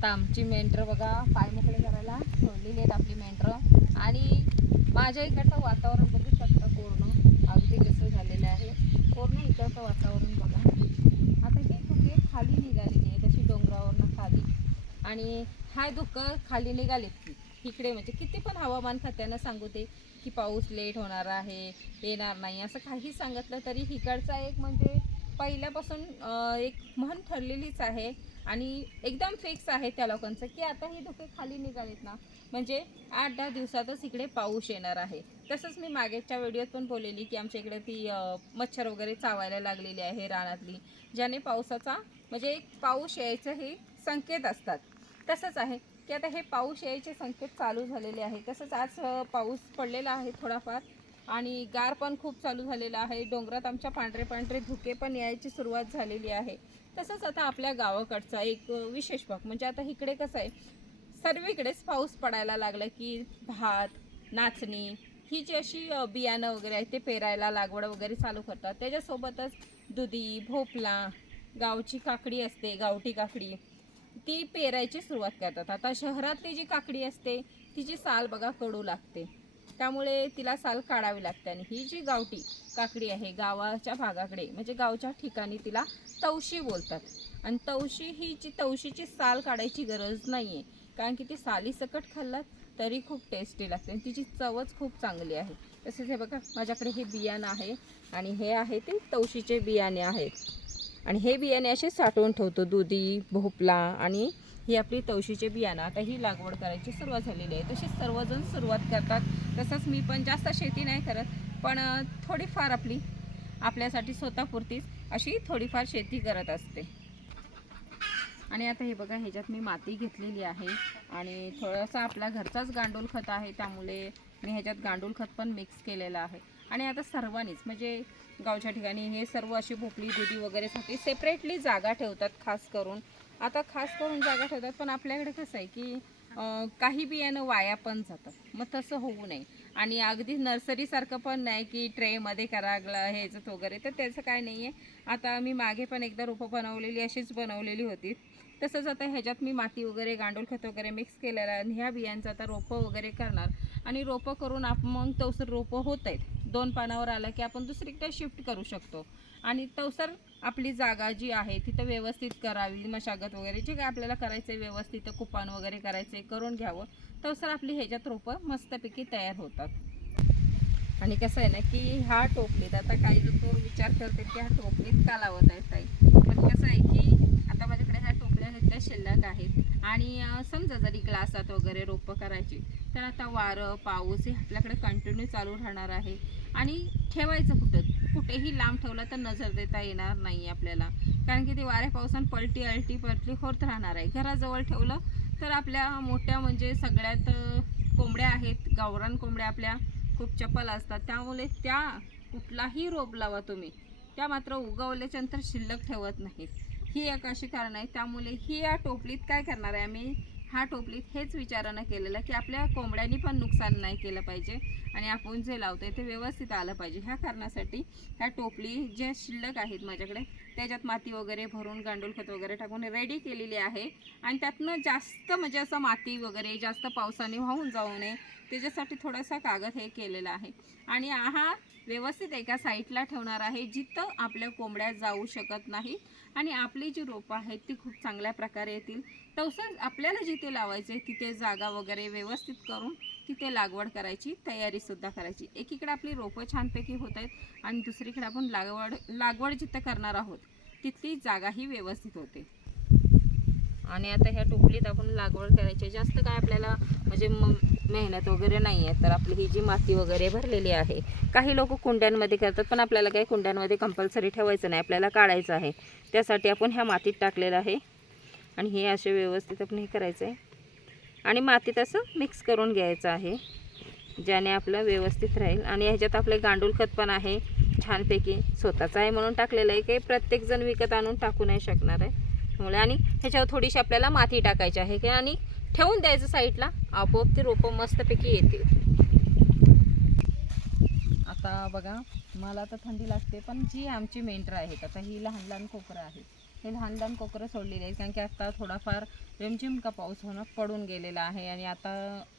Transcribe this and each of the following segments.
आता आमची मेंढरं बघा पाय मोकळे करायला सोडलेली आहेत आपली मेंढरं. आणि माझ्या इकडचं वातावरण बघू शकता पूर्ण अगदी कसं झालेलं आहे. पूर्ण इकडचं वातावरण बघा. आता ही धुके खाली निघालेली आहे तशी डोंगरावरनं खाली. आणि हाय धुकं खाली निघालेत की इकडे म्हणजे किती पण हवामान खात्यानं सांगू ते की पाऊस लेट होणार आहे येणार नाही असं काही सांगितलं तरी इकडचा एक म्हणजे पहिल्यापासून एक म्हण ठरलेलीच आहे. आणि एकदम फिक्स आहे त्या लोकांचं की आता हे धुके खाली निघालेत ना. म्हणजे आठ दहा दिवसातच इकडे पाऊस येणार आहे. तसंच मी मागेच्या व्हिडिओत पण बोललेली की आमच्या इकडे ती मच्छर वगैरे चावायला लागलेली आहे रानातली ज्याने पावसाचा म्हणजे एक पाऊस यायचं हे संकेत असतात. तसंच आहे की आता हे पाऊस यायचे संकेत चालू झालेले आहे. तसंच आज पाऊस पडलेला आहे थोडाफार. आणि गार पण खूप चालू झालेला आहे. डोंगरात आमच्या पांढरे पांढरे धुके पण यायची सुरुवात झालेली आहे. तसंच आता आपल्या गावाकडचा एक विशेष भाग म्हणजे आता इकडे कसं आहे सर्वीकडेच पाऊस पडायला लागला की भात नाचणी ही जी अशी बियाणं वगैरे आहे ते पेरायला लागवड वगैरे चालू करतात. त्याच्यासोबतच दुधी भोपळा गावची काकडी असते गावठी काकडी ती पेरायची सुरुवात करतात. आता शहरातली जी काकडी असते तिची साल बघा कडू लागते. त्यामुळे तिला साल काढावी लागते. आणि ही जी गावठी काकडी आहे गावाच्या भागाकडे म्हणजे गावच्या ठिकाणी तिला तवशी बोलतात. आणि तवशी ही जी तवशीची साल काढायची गरज नाही आहे कारण की ती साली सकट खाल्लात तरी खूप टेस्टी लागते. आणि तिची चवच खूप चांगली आहे. तसेच हे बघा माझ्याकडे हे बियाणं आहे आणि हे आहे ते तवशीचे बियाणे आहेत. आणि हे बियाणे असे साठवून ठेवतो दुधी भोपळा आणि ही आपली तवशीचे बियाणं. आता ही लागवड करायची सुरुवात झालेली आहे. तशीच सर्वजण सुरुवात करतात. तसंच मी पण जास्त शेती नाही करत पण थोडीफार आपली आपल्यासाठी स्वतःपुरतीच अशी थोडीफार शेती करत असते. आणि आता हे बघा ह्याच्यात मी माती घेतलेली आहे आणि थोडासा आपला घरचाच गांडूळ खत आहे. त्यामुळे मी ह्याच्यात गांडूळ खत पण मिक्स केलेलं आहे. आणि आता सर्वांनीच म्हणजे गावच्या ठिकाणी हे सर्व अशी भोपळी दुधी वगैरेसाठी सेपरेटली जागा ठेवतात खास करून. आता खास करून जागा ठेवतात पण आपल्याकडे कसं आहे की अं, काही बियाणं वाया पण जातात. मग तसं होऊ नये. आणि अगदी नर्सरीसारखं पण नाही की ट्रेमध्ये करागला ह्याच्यात वगैरे तर त्याचं काय नाही आहे आता मी मागे पण एकदा रोपं बनवलेली अशीच बनवलेली होती. तसंच आता ह्याच्यात मी माती वगैरे गांडूळ खत वगैरे मिक्स केलेलं आहे. आणि ह्या बियांचं आता रोपं वगैरे करणार. आणि रोपं करून आप मग तवसर रोपं होत आहेत. दोन पानावर आलं की आपण दुसरीकडे शिफ्ट करू शकतो. आणि तवसर आपली जागा जी आहे तिथं व्यवस्थित करावी मशागत वगैरे जे काय आपल्याला करायचं आहे व्यवस्थित कुपान वगैरे करायचं आहे करून घ्यावं. तवसर आपली ह्याच्यात रोपं मस्तपैकी तयार होतात. आणि कसं आहे ना की ह्या टोपलीत आता काही लोक विचार करतील की हा टोपलीत का लावत आहेत ताई. पण कसं आहे की आता माझ्याकडे ह्या टोपल्या शिल्लक आहेत. आणि समजा जरी ग्लासात वगैरे रोपं करायची तर आता वारं पाऊस हे आपल्याकडे कंटिन्यू चालू राहणार आहे. आणि ठेवायचं कुठं? कुठेही लांब ठेवलं तर नजर देता येणार नाही आपल्याला. कारण की ते वाऱ्या पावसानं पलटी अल्टी पलटी होत राहणार आहे. घराजवळ ठेवलं तर आपल्या मोठ्या म्हणजे सगळ्यात कोंबड्या आहेत गावरान कोंबड्या आपल्या खूप चपल असतात. त्यामुळे त्या कुठलाही रोप लावा तुम्ही. त्या मात्र उगवल्याच्यानंतर शिल्लक ठेवत नाहीत. ही एक अशी कारण आहे. त्यामुळे ही या टोपलीत काय करणार आहे आम्ही? हा टोपलीत हेच विचारानं केलेलं की आपल्या कोंबड्यांनी पण नुकसान नाही केलं पाहिजे आणि आपण जे लावतो आहे ते व्यवस्थित आलं पाहिजे. ह्या कारणासाठी ह्या टोपली ज्या शिल्लक आहेत माझ्याकडे त्याच्यात माती वगैरे भरून गांडूळ खत वगैरे टाकून रेडी केलेली आहे. आणि त्यातनं जास्त म्हणजे असं माती वगैरे जास्त पावसाने वाहून जाऊ नये. त्याच्यासाठी थोडासा कागद हे केलेला आहे. आणि हा व्यवस्थित एका साईडला ठेवणार आहे जिथं आपल्या कोंबड्या जाऊ शकत नाही. आणि आपली जी रोपं आहेत ती खूप चांगल्या प्रकारे येतील. तसंच आपल्याला जिथे लावायचे तिथे जागा वगैरे व्यवस्थित करून तिथे लागवड करायची तयारीसुद्धा करायची. एकीकडे आपली रोपं छानपैकी होत आहेत आणि दुसरीकडे आपण लागवड लागवड जिथं करणार आहोत तिथली जागाही व्यवस्थित होते. आणि आता ह्या टोपलीत आपण लागवड करायची जास्त काय आपल्याला म्हणजे मेहनत वगैरे नाही आहे तर आपली ही जी माती वगैरे भरलेली आहे काही लोक कुंड्यांमध्ये करतात पण आपल्याला काही कुंड्यांमध्ये कंपल्सरी ठेवायचं नाही आपल्याला काढायचं आहे. त्यासाठी आपण ह्या मातीत टाकलेलं आहे. आणि हे असे व्यवस्थित आपण हे करायचं आहे. आणि मातीत असं मिक्स करून घ्यायचं आहे ज्याने आपलं व्यवस्थित राहील. आणि ह्याच्यात आपले गांडूळ खत पण आहे छानपैकी स्वतःचं आहे म्हणून टाकलेलं आहे काही प्रत्येकजण विकत आणून टाकू नाही शकणार आहे. त्यामुळे आणि ह्याच्यावर थोडीशी आपल्याला माती टाकायची आहे की आणि ठेवून द्यायचं साईडला. आपोआप ती रोपं मस्तपैकी येतील. आता बघा मला तर थंडी लागते पण जी आमची मेंढरं आहेत आता ही लहान लहान कोकरं आहेत. हे लहान लहान कोकरं सोडलेली आहेत कारण की आता थोडाफार रिमझिम का पाऊस होणं पडून गेलेला आहे. आणि आता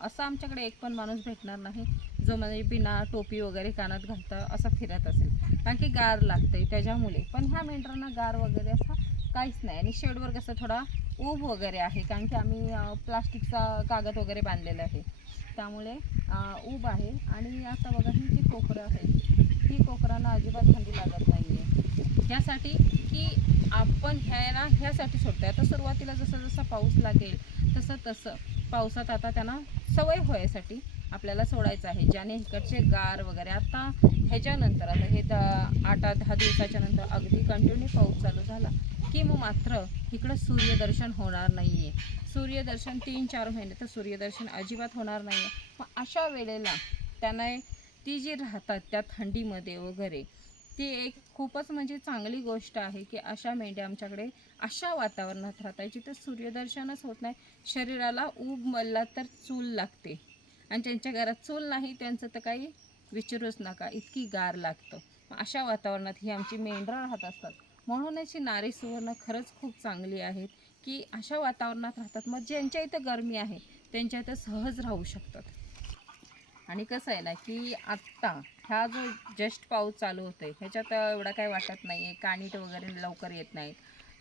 असं आमच्याकडे एक पण माणूस भेटणार नाही जो म्हणजे बिना टोपी वगैरे कानात घालता असं फिरत असेल. कारण की गार लागते त्याच्यामुळे. पण ह्या मेंढरांना गार वगैरे असं काहीच नाही. आणि शेडवर कसं थोडा ऊब वगैरे आहे कारण की आम्ही प्लास्टिकचा कागद वगैरे बांधलेला आहे. त्यामुळे ऊब आहे आणि आता बघा ही जी कोकरं आहे ही कोकरांना अजिबात थंडी लागत नाही आहे ह्यासाठी की आपण ह्याला ह्यासाठी सोडतोय. आता सुरुवातीला जसं जसा पाऊस लागेल तसं तसं पावसात आता त्यांना सवय व्हायसाठी आपल्याला सोडायचं आहे. ज्याने इकडचे गार वगैरे आता ह्याच्यानंतर आता हे द आठ आठ दहा दिवसाच्या नंतर अगदी कंटिन्यू पाऊस चालू झाला की मग मात्र इकडं सूर्यदर्शन होणार नाही आहे सूर्यदर्शन तीन चार महिने तर सूर्यदर्शन अजिबात होणार नाही आहे मग अशा वेळेला त्यांना ती जी राहतात त्या थंडीमध्ये वगैरे ती एक खूपच म्हणजे चांगली गोष्ट आहे की अशा मेंढ्या आमच्याकडे अशा वातावरणात राहतात जिथं सूर्यदर्शनच होत नाही. शरीराला ऊब मल्ला तर चूल लागते. आणि ज्यांच्या घरात चूल नाही त्यांचं तर काही विचारूच नका. इतकी गार लागतं. अशा वातावरणात ही आमची मेंढरं राहत असतात. म्हणूनच ही नारी सुवर्ण खरंच खूप चांगली आहेत की अशा वातावरणात राहतात. मग ज्यांच्या इथं गरमी आहे त्यांच्या इथं सहज राहू शकतात. आणि कसं आहे ना की आत्ता हा जो जस्ट पाऊस चालू होतोय ह्याच्यात एवढा काही वाटत नाही आहे कानीट वगैरे लवकर येत नाहीत.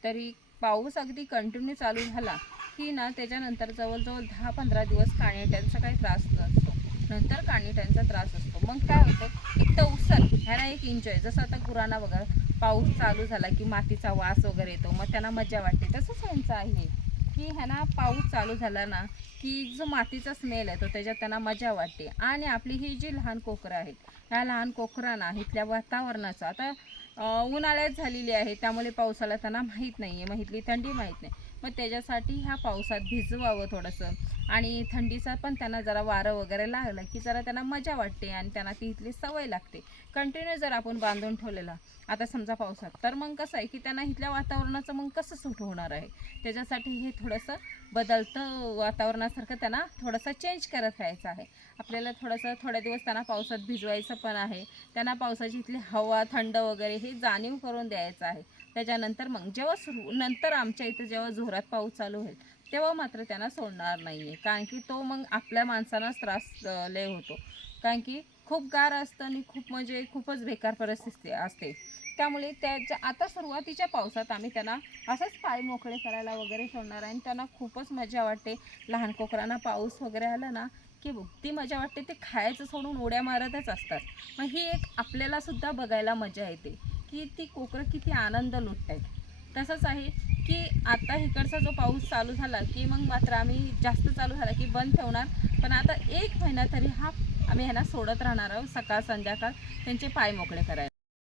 तरी पाऊस अगदी कंटिन्यू चालू झाला की ना त्याच्यानंतर जवळजवळ दहा पंधरा दिवस कानेट्यांचा काही त्रास नसतो. नंतर कानेट्यांचा त्रास असतो. मग काय होतं? एक तर उसल ह्याला एक एन्जॉय जसं आता गुरांना बघा पाऊस चालू झाला की मातीचा वास वगैरे येतो मग त्यांना मजा वाटते. तसंच यांचं आहे. की ह्यांना पाऊस चालू झाला ना की जो मातीचा स्मेल आहे तो त्याच्यात त्यांना मजा वाटते. आणि आपली ही जी लहान कोकरं आहेत ह्या लहान कोकरांना इथल्या वातावरणाचं आता उन्हाळ्यात झालेली आहे त्यामुळे पावसाला त्यांना माहीत नाही आहे मग इथली थंडी माहीत नाही. मग त्याच्यासाठी ह्या पावसात भिजवावं थोडंसं. आणि थंडीचा पण त्यांना जरा वारं वगैरे लागलं की जरा त्यांना मजा वाटते आणि त्यांना ती इथली सवय लागते. कंटिन्यू जर आपण बांधून ठेवलेला आता समजा पावसात तर मग कसं आहे की त्यांना इथल्या वातावरणाचं मग कसं सूट होणार आहे? त्याच्यासाठी हे थोडंसं बदलतं वातावरणासारखं त्यांना थोडंसं चेंज करत राहायचं आहे. आपल्याला थोडंसं थोड्या दिवस त्यांना पावसात भिजवायचं पण आहे. त्यांना पावसाची इथली हवा थंड वगैरे हे जाणीव करून द्यायचं आहे. त्याच्यानंतर मग जेव्हा सुरू नंतर आमच्या इथं जेव्हा जोरात पाऊस चालू होईल तेव्हा मात्र त्यांना सोडणार नाही आहे कारण की तो मग आपल्या माणसांनाच त्रास लय होतो. कारण की खूप गार असतं आणि खूप म्हणजे खूपच बेकार परिस्थिती असते. त्यामुळे त्याच्या आता सुरुवातीच्या पावसात आम्ही त्यांना असंच पाय मोकळे करायला वगैरे सोडणार आहे आणि त्यांना खूपच मजा वाटते. लहान कोकरांना पाऊस वगैरे आला ना की बघ ती मजा वाटते ते खायचं सोडून उड्या मारतच असतात. मग ही एक आपल्याला सुद्धा बघायला मजा येते की ती कोकरं किती आनंद लुटत आहेत. तसंच आहे की आता इकडचा जो पाऊस चालू झाला की मग मात्र आम्ही जास्त चालू झाला की बंद ठेवणार. पण आता एक महिना तरी हा आम्ही ह्यांना सोडत राहणार आहोत सकाळ संध्याकाळ. त्यांचे पाय मोकळे करायला.